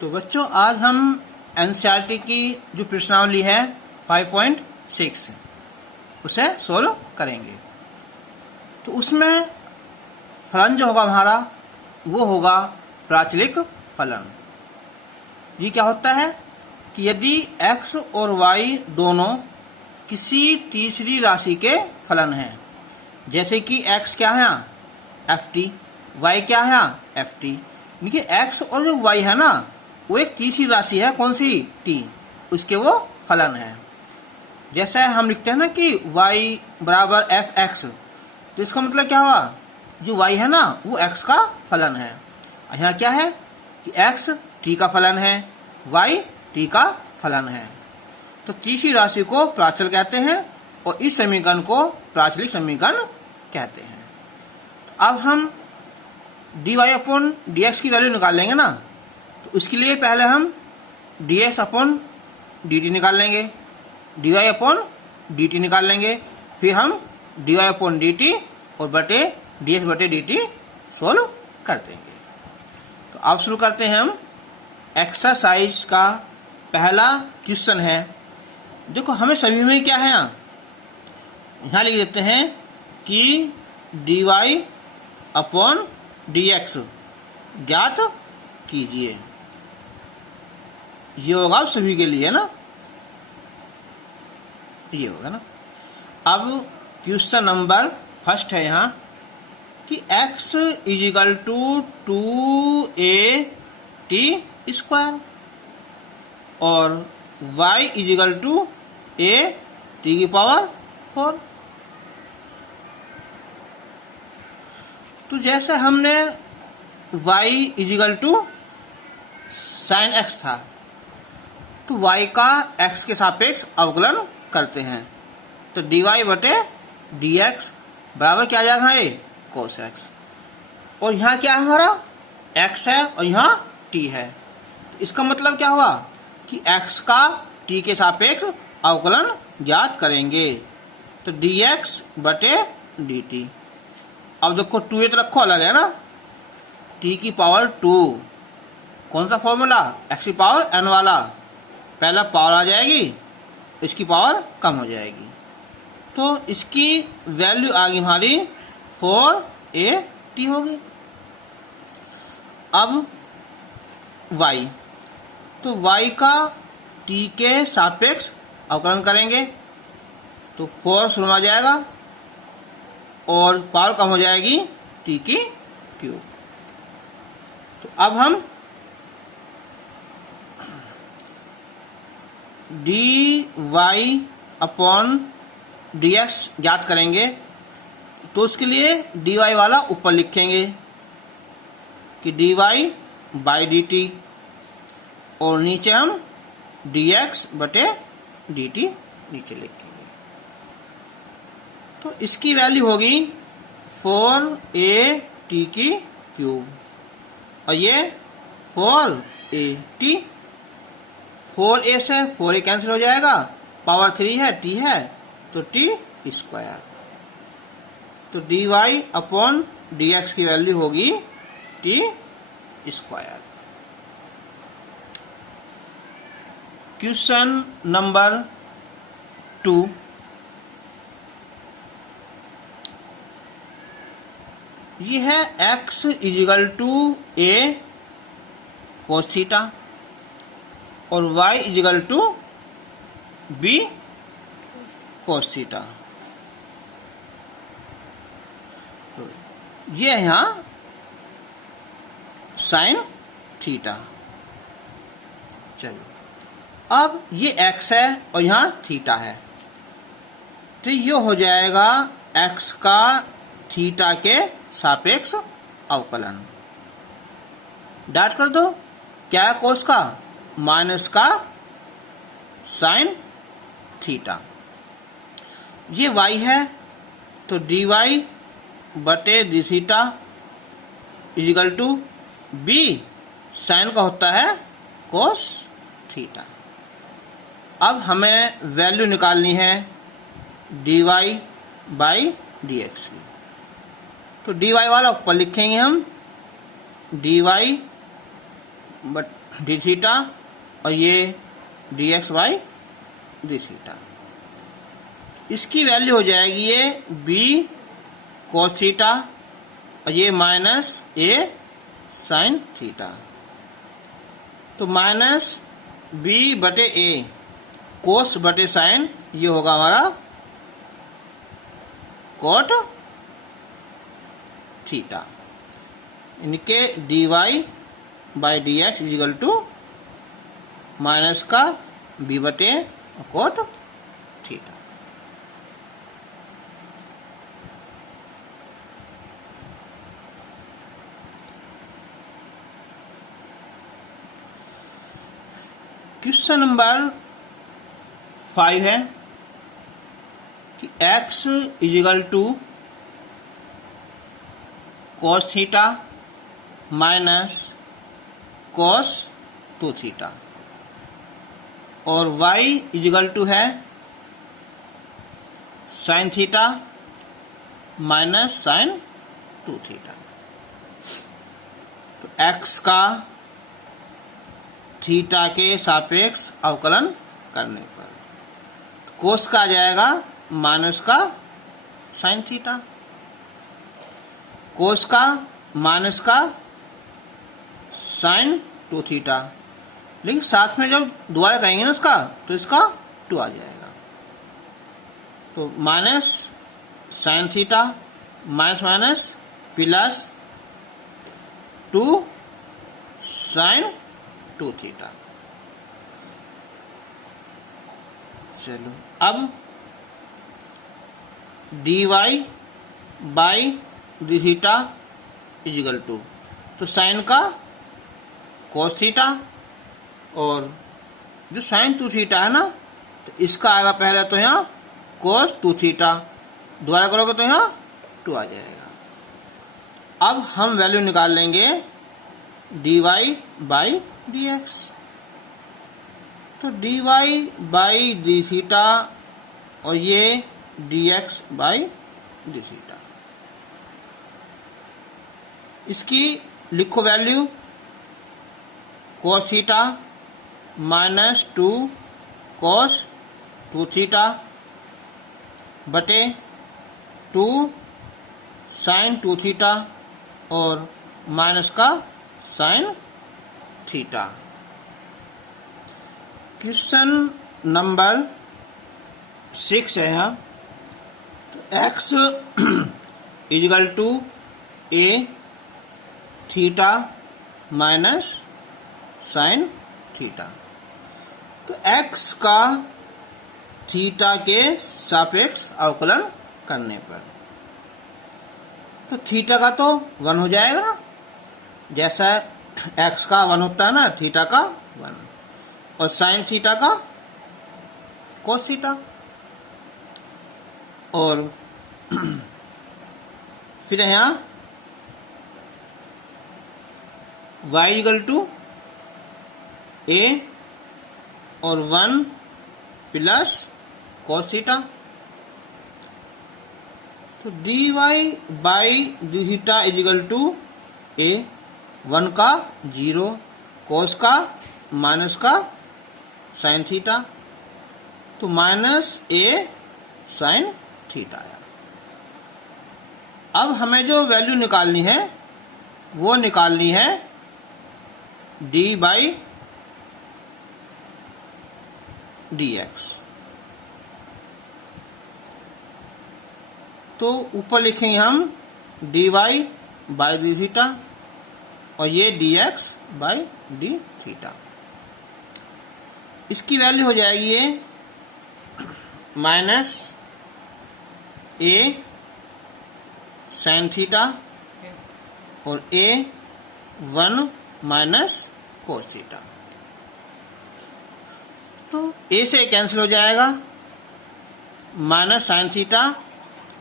तो बच्चों आज हम एनसीईआरटी की जो प्रश्नावली है 5.6 उसे सोल्व करेंगे। तो उसमें फलन जो होगा हमारा वो होगा प्राचलिक फलन। ये क्या होता है कि यदि x और y दोनों किसी तीसरी राशि के फलन हैं, जैसे कि x क्या है यहाँ ft, y क्या है यहाँ ft। देखिए x और जो y है ना वो एक तीसरी राशि है, कौन सी t, उसके वो फलन है। जैसे हम लिखते हैं ना कि y बराबर fx, तो इसका मतलब क्या हुआ, जो y है ना वो x का फलन है। यहाँ क्या है कि x t का फलन है, y t का फलन है। तो तीसरी राशि को प्राचल कहते हैं और इस समीकरण को प्राचलिक समीकरण कहते हैं। तो अब हम dy अपॉन dx की वैल्यू निकाल लेंगे ना, तो उसके लिए पहले हम dx अपॉन dt निकाल लेंगे, dy अपॉन dt निकाल लेंगे, फिर हम dy अपॉन dt और बटे dx बटे dt सोल्व कर देंगे। तो अब शुरू करते हैं हम एक्सरसाइज का पहला क्वेश्चन है। देखो हमें सभी में क्या है, यहाँ लिख देते हैं कि dy अपॉन dx ज्ञात कीजिए। ये होगा सभी के लिए ना, ये होगा ना। अब क्वेश्चन नंबर फर्स्ट है यहाँ कि x is equal to 2at square और y इजिकल टू at की पावर 4। तो जैसे हमने y equal to sine x था, तो y का x के सापेक्ष अवकलन करते हैं, तो dy बटे dx बराबर क्या आ जाएगा ये cos x। और यहाँ क्या है हमारा x है और यहाँ t है, इसका मतलब क्या हुआ कि x का t के सापेक्ष अवकलन ज्ञात करेंगे, तो dx बटे dt। अब देखो 2a तो रखो अलग है ना, t की पावर 2, कौन सा फॉर्मूला x की पावर n वाला, पहला पावर आ जाएगी इसकी पावर कम हो जाएगी, तो इसकी वैल्यू आ गई हमारी 4at होगी। अब y, तो y का t के सापेक्ष अवकलन करेंगे, तो 4 शुरू आ जाएगा और पावर कम हो जाएगी t की क्यूब। तो अब हम dy अपॉन dx ज्ञात करेंगे, तो उसके लिए dy वाला ऊपर लिखेंगे कि dy बाई dt और नीचे हम dx बटे dt नीचे लिखेंगे। तो इसकी वैल्यू होगी 4at की क्यूब और ये 4at, 4a से 4a कैंसिल हो जाएगा, पावर 3 है t है तो t स्क्वायर। तो dy अपॉन dx की वैल्यू होगी t स्क्वायर। क्वेश्चन नंबर 2, ये है x is equal to a cos theta और y equal to b cos theta. तो ये है यहाँ साइन थीटा। चलो अब ये x है और यहाँ थीटा है, तो ये हो जाएगा x का थीटा के सापेक्ष अवकलन। डॉट कर दो, क्या है कोस का माइनस का साइन थीटा। ये y है तो dy बटे d theta is equal to b sine का होता है कोस थीटा। अब हमें वैल्यू निकालनी है dy बाई dx की, तो dy वाला ऊपर लिखेंगे हम, dy बट डी थीटा और ये d x by d theta. इसकी वैल्यू हो जाएगी ये बी कोस थीटा और ये माइनस ए साइन थीटा। तो माइनस बी बटे ए कोस बटे साइन, ये होगा हमारा कोट थीटा। इनके d y by d x equal to minus का बी बटे कोट थीटा। क्वेश्चन नंबर 5 है कि x is equal to cos theta minus cos 2 theta और y इजिकल टू है sign theta minus sine 2 theta. तो x का theta के सापेक्ष अवकलन करने पर कोस का आ जाएगा माइनस का साइन थीटा, कोस का माइनस का साइन 2 थीटा, लेकिन साथ में जब दोबारा करेंगे ना उसका तो इसका 2 आ जाएगा। तो minus sine theta minus minus plus 2 sine 2 theta. चलो अब d y by d theta is equal to, तो साइन का कॉस थीटा और जो साइन 2 थीटा है ना तो इसका आएगा पहले तो यहाँ कॉस 2 थीटा, दोबारा करोगे तो यहाँ 2 आ जाएगा। अब हम वैल्यू निकाल लेंगे d y by d x. तो d y by d theta और ये d x by d theta, इसकी लिखो value cos theta minus 2 cos 2 theta बटे 2 साइन 2 थीटा और माइनस का साइन थीटा। क्वेश्चन नंबर 6 है यहाँ। तो x is equal to a theta minus sine theta. तो x का थीटा के सापेक्ष अवकलन करने पर तो थीटा का तो 1 हो जाएगा, जैसा x का 1 होता है ना थीटा का 1, और साइन थीटा का कोस थीटा, और फिर यहाँ y इक्वल टू ए और 1 प्लस कोस थीटा। तो d y by d theta is equal to a, 1 का 0 कोस का माइनस का साइन थीटा, तो माइनस ए साइन थीटा आया। अब हमें जो वैल्यू निकालनी है वो निकालनी है डी बाई डी एक्स। तो ऊपर लिखेंगे हम d y by d theta और ये d x by d theta. इसकी वैल्यू हो जाएगी ये माइनस ए साइन थीटा और ए 1 माइनस कोस थीटा। तो ए से कैंसिल हो जाएगा, माइनस साइन थीटा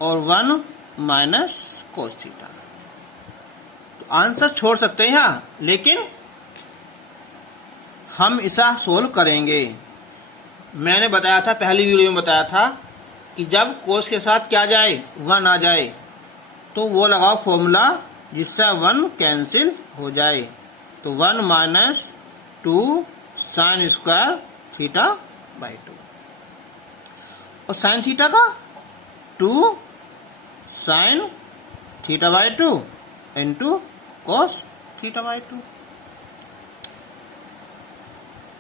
और 1 माइनस कोस थीटा। तो आंसर छोड़ सकते हैं यहाँ, लेकिन हम इसा सोल्व करेंगे। मैंने बताया था, पहली वीडियो में बताया था कि जब कोस के साथ क्या जाए 1 आ जाए तो वो लगाओ फॉर्मूला जिससे 1 कैंसिल हो जाए। तो 1 minus 2 sine square theta by 2, और साइन थीटा का 2 sine theta by 2 into cos theta by 2।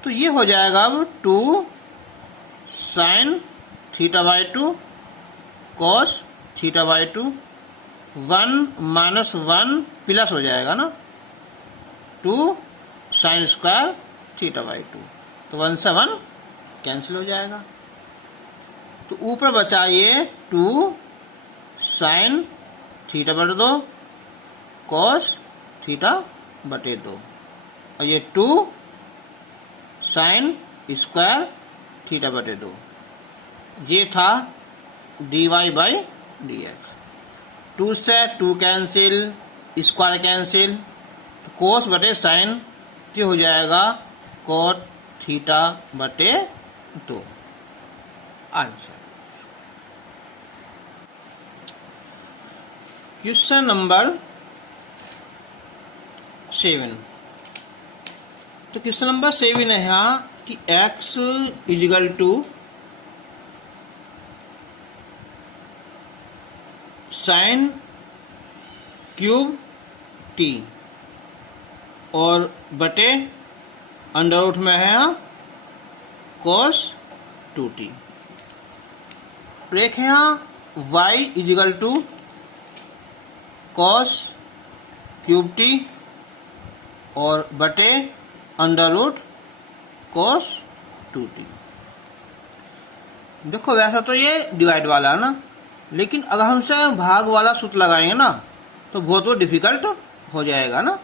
तो ये हो जाएगा अब 2 sine theta by 2 cos theta by 2, 1 minus 1 plus हो जाएगा ना 2 साइन स्क्वायर थीटा बाई 2, तो 1 से 1 कैंसिल हो जाएगा। तो ऊपर बचा ये 2 साइन थीटा बटे 2 कॉस थीटा बटे 2, और ये 2 साइन स्क्वायर थीटा बटे 2, ये था dy बाई डी एक्स। 2 से 2 कैंसिल, स्क्वायर कैंसिल, कोस बटे साइन, ये हो जाएगा कोट थीटा बटे 2। Answer question number 7। तो क्वेश्चन नंबर 7 है यहाँ कि x is equal to sine cube t और बटे अंडर रूट में है यहाँ cos 2t। एक है यहाँ y equal to cos cube t और बटे अंडर रूट cos 2t। देखो वैसा तो ये डिवाइड वाला है ना, लेकिन अगर हमसे भाग वाला सूत्र लगाएंगे ना तो बहुत डिफिकल्ट हो जाएगा ना।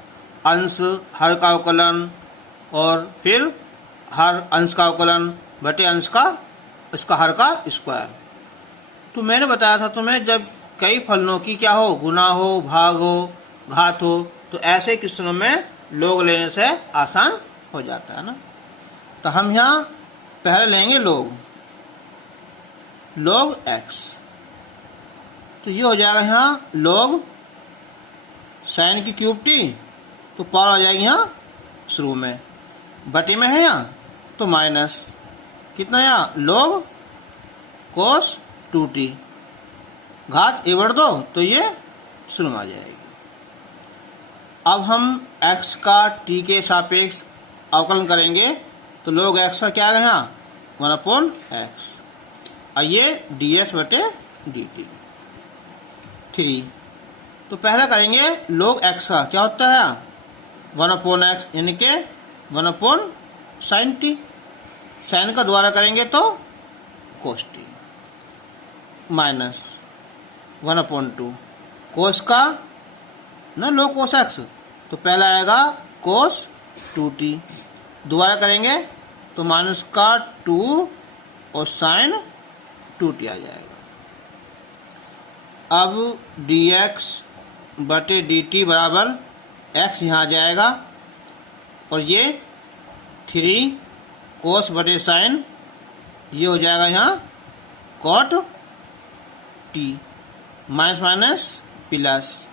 अंश हर का अवकलन और फिर हर अंश का अवकलन बटे अंश का इसका हर का स्क्वायर। तो मैंने बताया था तुम्हें जब कई फलनों की क्या हो, गुना हो, भाग हो, घात हो, तो ऐसे क्वेश्चनों में लोग लेने से आसान हो जाता है ना। तो हम यहाँ पहले लेंगे log x, तो ये हो जाएगा यहाँ log साइन की क्यूब t, तो पावर आ जाएगी यहाँ शुरू में, बटे में है यहाँ तो माइनस कितना यहाँ log cos 2t, घात ए बढ़ दो तो ये शुरू में आ जाएगी। अब हम x का t के सापेक्ष अवकलन करेंगे तो log x का क्या है यहाँ 1/x, और ये ds बटे dt 3। तो पहला करेंगे log x का क्या होता है 1/x, यानी के 1/sin t, साइन का द्वारा करेंगे तो cos t, माइनस 1/2 cos का ना log cos x, तो पहला आएगा cos 2t, दोबारा करेंगे तो माइनस का 2 और साइन 2t आ जाएगा। अब dx बटे dt बराबर x यहाँ आ जाएगा, और ये 3 cos बटे साइन, ये हो जाएगा यहाँ cot t, minus minus plus,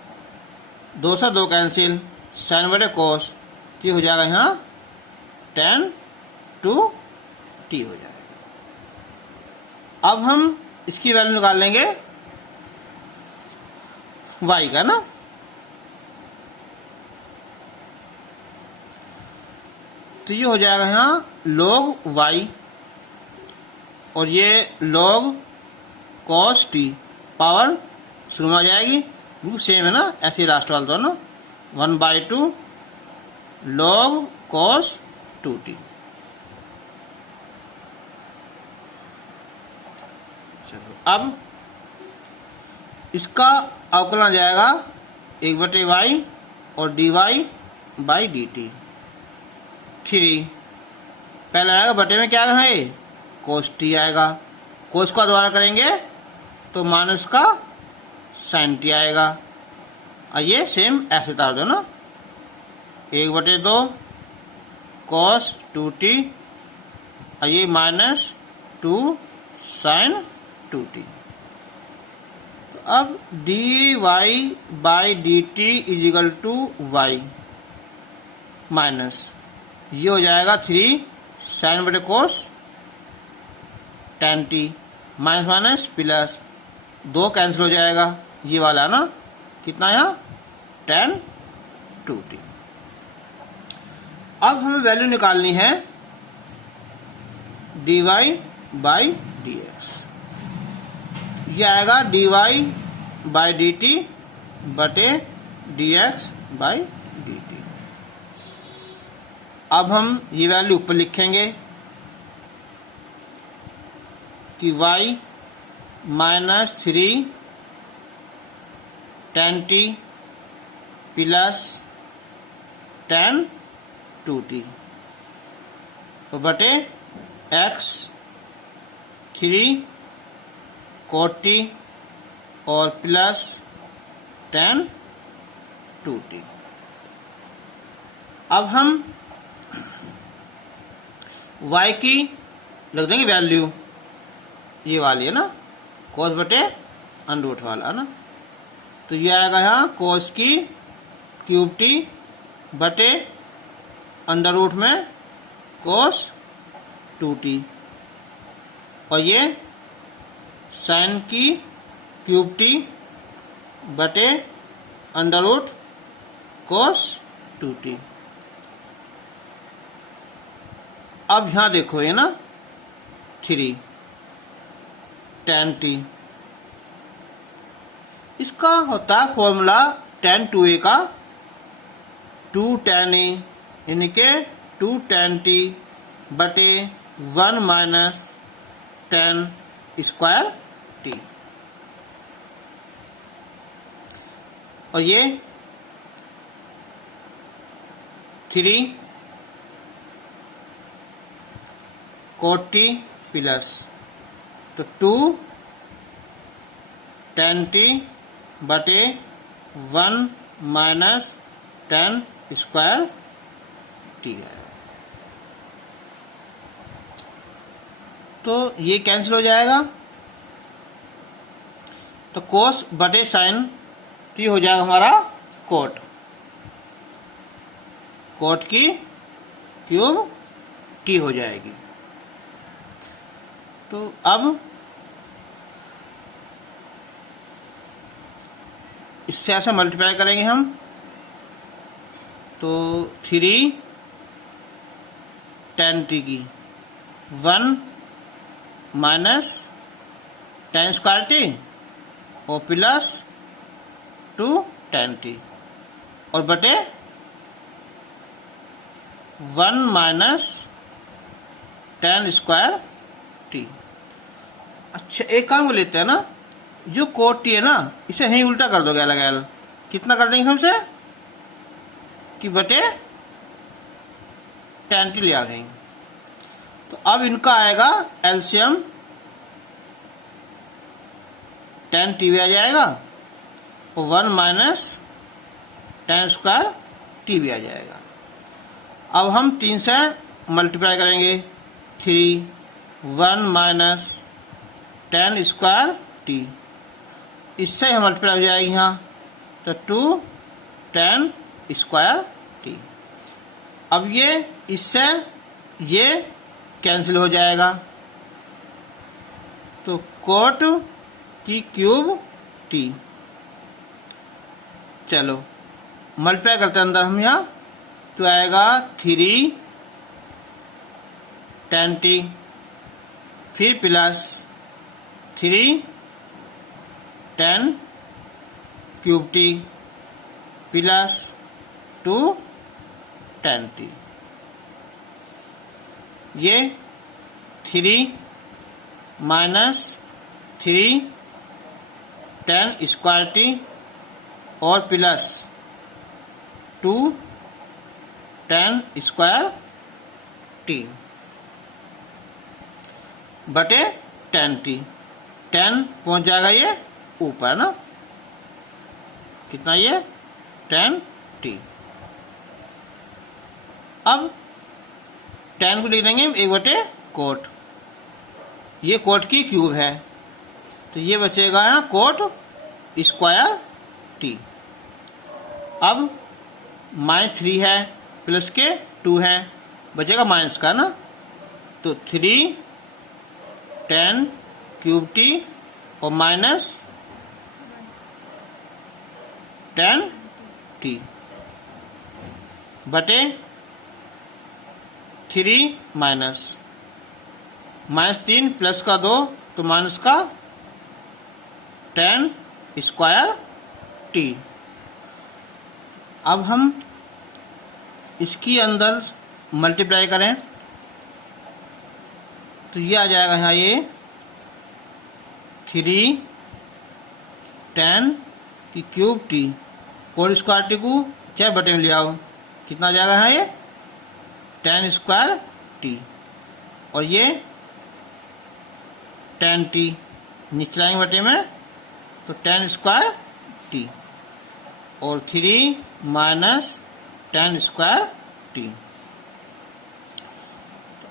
2 से 2 कैंसिल, साइन बटे कोस, ये हो जाएगा यहाँ tan 2t हो जाएगा। अब हम इसकी वैल्यू निकाल लेंगे y का ना, तो ये हो जाएगा यहाँ log y, और ये log cos t, पावर शुरू में आ जाएगी, सेम है ना, ऐसे लास्ट वाला दोनों 1/2 log cos 2t। चलो अब इसका अवकलन आ जाएगा 1/y और dy बाई dt 3। पहला आएगा बटे में क्या है cos t आएगा, cos का द्वारा करेंगे तो माइनस का sin t आएगा, और ये सेम ऐसे उतार दो ना, 1/2 cos 2t, और ये माइनस 2 sin 2t। अब dy by dt equal to y minus ये हो जाएगा 3 साइन बटे cos tan t, minus minus plus, 2 cancel हो जाएगा, ये वाला ना कितना यहाँ tan 2t। अब हमें वैल्यू निकालनी है dy बाई dx। ये आएगा dy बाई dt बटे dx बाई dt। अब हम ये वैल्यू ऊपर लिखेंगे कि y minus 3 tan t plus tan 2t तो बटे x 3 cot t और प्लस tan 2t। अब हम y की लग देंगे वैल्यू, ये वाली है ना cos बटे अंडर रूट वाला है ना, तो ये आएगा यहाँ cos की क्यूब टी बटे अंडर रूट में cos 2t और ये साइन की क्यूब टी बटे अंडर रूट cos 2t। अब यहाँ देखो ये ना 3 tan t, इसका होता है फॉर्मूला tan 2a का 2 tan a यानी के 2 tan t बटे 1 माइनस tan स्क्वायर t और ये 3 cot t प्लस तो 2 tan t बटे 1 माइनस tan स्क्वायर t है। तो ये कैंसिल हो जाएगा, तो कोस बटे साइन t हो जाएगा हमारा कोट, कोट की क्यूब t हो जाएगी। तो अब इससे ऐसे मल्टीप्लाई करेंगे हम, तो 3 tan t की 1 माइनस tan स्क्वायर t और प्लस 2 tan t और बटे 1 माइनस tan स्क्वायर t। अच्छा एक काम लेते हैं ना, जो कोट टी है ना इसे यहीं उल्टा कर दोगे अलग अलग, कितना कर देंगे हमसे कि बटे tan t ले आ गएंगे। तो अब इनका आएगा एलसीएम tan t भी आ जाएगा और 1 माइनस tan स्क्वायर t भी आ जाएगा। अब हम 3 से मल्टीप्लाई करेंगे, 3 1 माइनस tan स्क्वायर t, इससे हम मल्टीप्लाई हो जाएगी यहाँ तो 2 tan स्क्वायर t। अब ये इससे ये कैंसिल हो जाएगा, तो कोट की क्यूब t। चलो मल्टीप्लाई करते हैं अंदर हम यहाँ, तो आएगा 3 tan t फिर plus 3 tan cube t plus 2 tan t। ये 3 माइनस 3 tan स्क्वायर t और प्लस 2 tan स्क्वायर t बटे tan t, tan पहुंच जाएगा ये ऊपर ना, कितना ये tan t। अब tan को लिख देंगे 1 कोट, ये कोट की क्यूब है तो ये बचेगा यहाँ कोट स्क्वायर t। अब -3 है प्लस के 2 है बचेगा माइनस का ना, तो 3 tan क्यूब टी और माइनस tan टी बटे 3 माइनस 3 प्लस का 2 तो माइनस का tan स्क्वायर टी। अब हम इसकी अंदर मल्टीप्लाई करें तो ये आ जाएगा यहाँ ये 3 tan की cube t whole square t को 4 बटे में ले आओ, कितना आ जाएगा यहाँ ये tan स्क्वायर टी, और ये tan टी नीचे लाएंगे बटे में तो tan स्क्वायर टी और 3 माइनस tan स्क्वायर टी।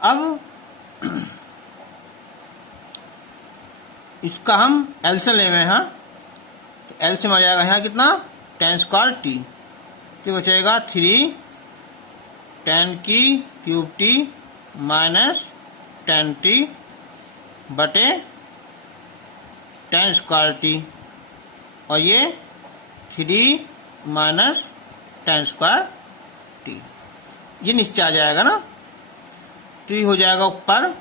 अब इसका हम एलसीएम ले रहे हैं, तो एलसीएम आ जाएगा यहाँ कितना tan स्क्वायर टी, तो बचेगा 3 tan की cube T minus tan T बटे tan स्क्वायर टी, और ये 3 माइनस tan स्क्वायर टी, ये नीचे आ जाएगा ना, तो ये हो जाएगा ऊपर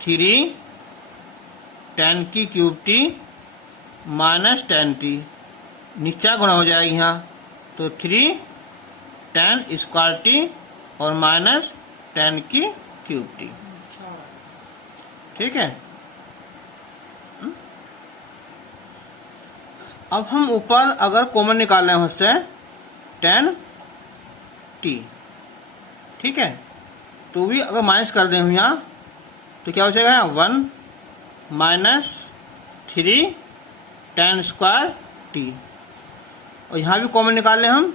3 tan की cube T minus tan T, नीचा गुणा हो जाएगी यहाँ, तो 3 tan स्क्वायर टी और माइनस tan की क्यूब टी। ठीक है, अब हम ऊपर अगर कॉमन निकाल रहे हैं उससे tan टी, ठीक है, तो भी अगर माइनस कर दें हम यहाँ तो क्या हो जाएगा यहाँ 1 माइनस 3 tan स्क्वायर टी, और यहाँ भी कॉमन निकाल लें हम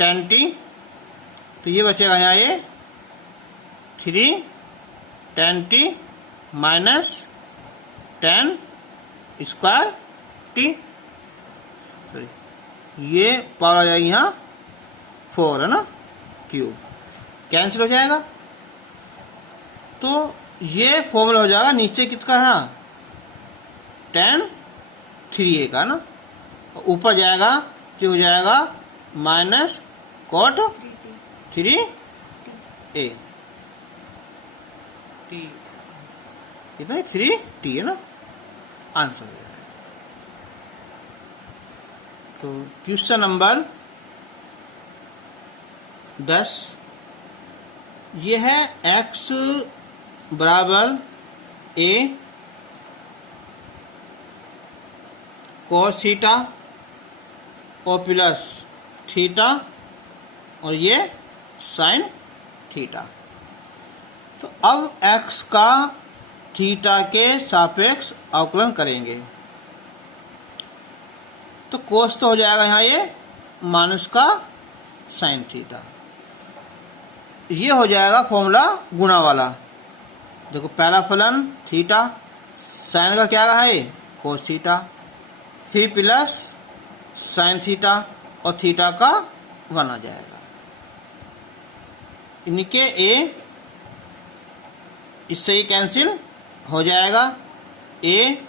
tan टी, तो ये बचेगा यहाँ ये 3 tan T minus tan square T, ये पावर आ जाएगी यहाँ 4 है ना, क्यूब कैंसिल हो जाएगा, तो ये फॉर्मूला हो जाएगा नीचे किसका है tan 3a का ना, ऊपर जाएगा जो हो जाएगा माइनस cot 3a, कितना 3t है ना, आंसर हो जाएगा। तो क्वेश्चन नंबर 10 ये है x बराबर a cos थीटा और प्लस थीटा और ये साइन थीटा। तो अब x का थीटा के सापेक्ष अवकलन करेंगे, तो कोस तो हो जाएगा यहाँ ये माइनस का साइन थीटा, ये हो जाएगा फॉर्मूला गुणा वाला। देखो पहला फलन थीटा, साइन का क्या है कोस थीटा, फिर प्लस साइन थीटा और थीटा का 1 आ जाएगा। इनके ए इससे ही कैंसिल हो जाएगा, ए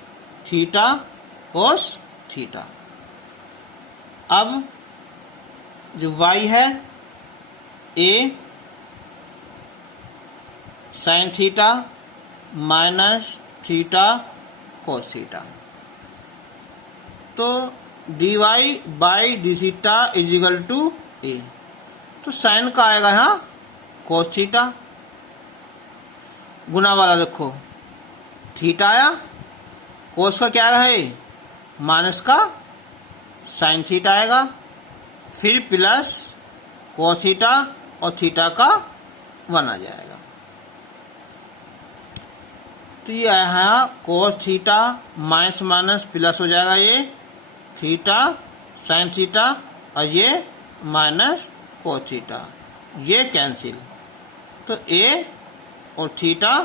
थीटा कोस थीटा। अब जो y है a sine theta minus theta cos theta, तो dy by d theta is equal to a, तो साइन का आएगा यहाँ कोस थीटा, गुना वाला देखो थीटा आया, कोस का क्या है माइनस का साइन थीटा आएगा, फिर प्लस कोस थीटा और थीटा का 1 आ जाएगा। तो ये है cos theta minus minus plus हो जाएगा, ये थीटा साइन थीटा और ये माइनस कोस थीटा, ये कैंसिल, तो ए और थीटा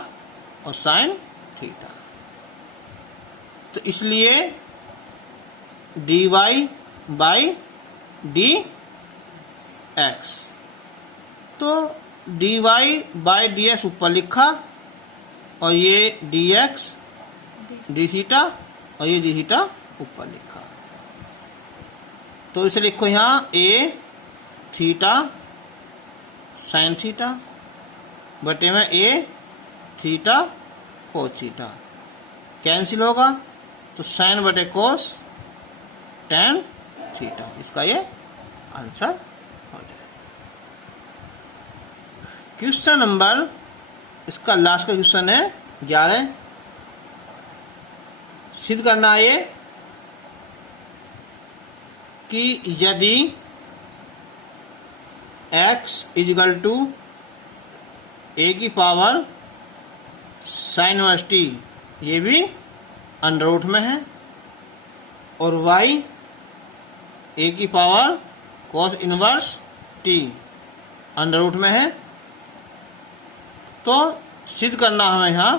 और साइन थीटा। तो इसलिए dy बाई डी एक्स तो dy बाई dx ऊपर लिखा और ये dx d थीटा और ये d थीटा ऊपर लिखा। तो इसे लिखो यहाँ a थीटा साइन थीटा बटे में a theta cos theta, cancel होगा तो साइन बटे कोस tan थीटा, इसका ये आंसर हो जाएगा। क्वेश्चन नंबर, इसका लास्ट का क्वेश्चन है 11। सिद्ध करना है ये कि यदि x इजिकल टू a की पावर साइन इनवर्स t, ये भी अंडर रूट में है, और y a की power cos inverse t under root में है, तो सिद्ध करना हमें यहाँ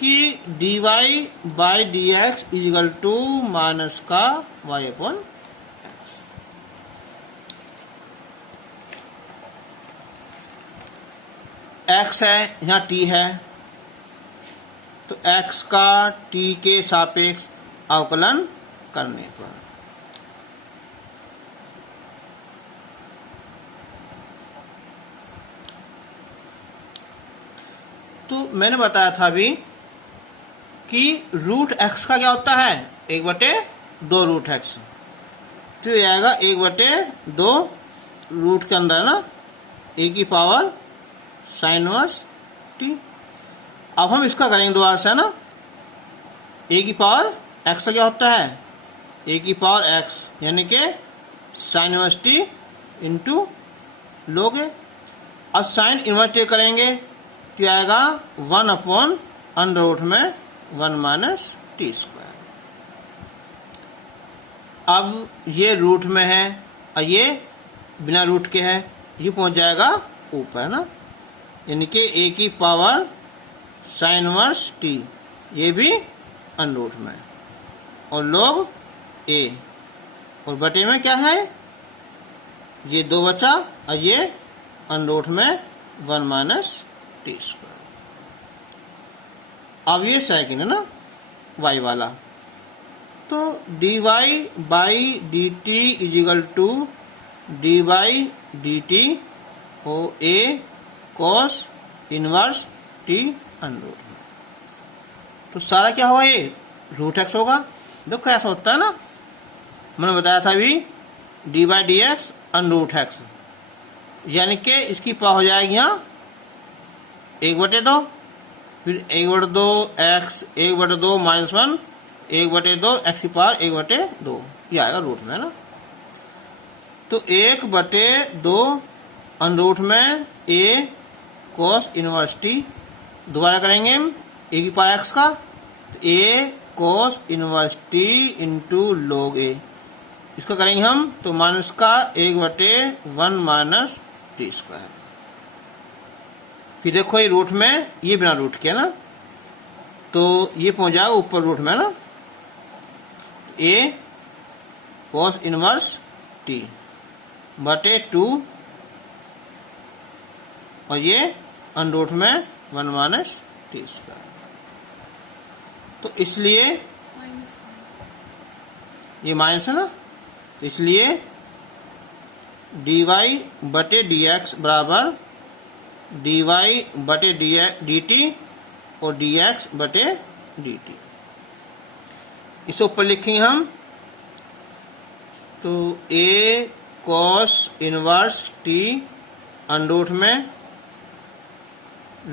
कि dy by d x equal to minus का y अपॉन एक्स। x है, यहाँ t है, तो x का t के सापेक्ष अवकलन करने पर तो मैंने बताया था अभी कि रूट x का क्या होता है 1/2 रूट x, तो ये आएगा 1/2 रूट के अंदर ना a की पावर साइन इनवर्स t। अब हम इसका करेंगे दोबारा से ना, a की पावर x का क्या होता है a की पावर x यानी कि sine inverse t into log a। अब साइन इनवर्स t करेंगे तो आएगा 1 अपॉन अंडर रूट में 1 माइनस टी स्क्वायर। अब ये रूट में है और ये बिना रूट के है, ये पहुंच जाएगा ऊपर ना, यानी कि a की पावर साइन इनवर्स t, ये भी अंडर रूट में, और log a, और बटे में क्या है ये 2 बचा और ये अंडर रूट में 1 माइनस टी स्क्वायर। अब ये सेकंड है ना y वाला, तो dy by d t equal to d by d t हो a cos inverse t under root में, तो सारा क्या होगा ये रूट x होगा। देखो ऐसा होता है ना, मैंने बताया था अभी d by d x under root x, यानी कि इसकी पावर हो जाएगी यहाँ 1/2, फिर 1/2 x 1/2 माइनस 1 1/2 x की पावर 1/2, ये आएगा रूट में ना। तो 1/2 अंडर रूट में a कॉस इनवर्स t, दोबारा करेंगे हम a की पावर x का, तो a cos inverse t into log a, इसको करेंगे हम तो माइनस का 1/1 माइनस टी स्क्वायर। फिर देखो ये रूट में, ये बिना रूट के ना, तो ये पहुंच जाएगा ऊपर रूट में ना, a कॉस इनवर्स t बटे 2, और ये अंडर रूट में 1 माइनस टी स्क्वायर। तो इसलिए ये माइनस है ना, इसलिए dy बटे dx बराबर dy बटे dt और dx बटे dt, इसे ऊपर लिखेंगे हम, तो a cos inverse t under root में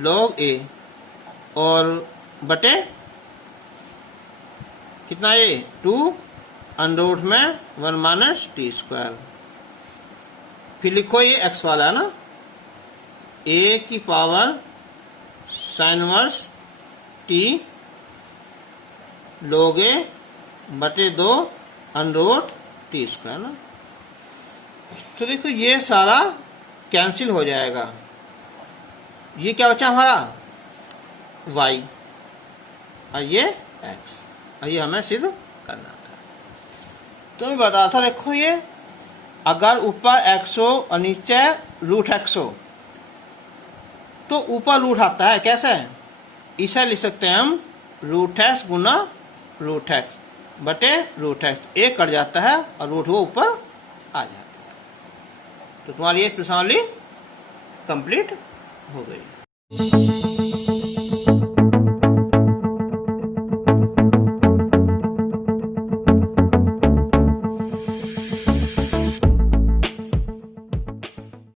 log a, और बटे कितना ये 2 अंडर रूट में 1 माइनस टी स्क्वायर। फिर लिखो ये x वाला है ना, a की power sine inverse t log a बटे 2 अंडर रूट टी स्क्वायर ना। तो देखो ये सारा कैंसिल हो जाएगा, ये क्या बचा हमारा y और ये x, और ये हमें सिद्ध करना था। तो मैं बता था, देखो ये अगर ऊपर x हो और नीचे रूट x हो तो ऊपर रूट आता है, कैसे? इसे लिख सकते हैं हम रूट x गुना रूट x बटे रूट x, एक कट जाता है और रूट वो ऊपर आ जाता है। तो तुम्हारी एक प्रश्नावली कंप्लीट हो गई।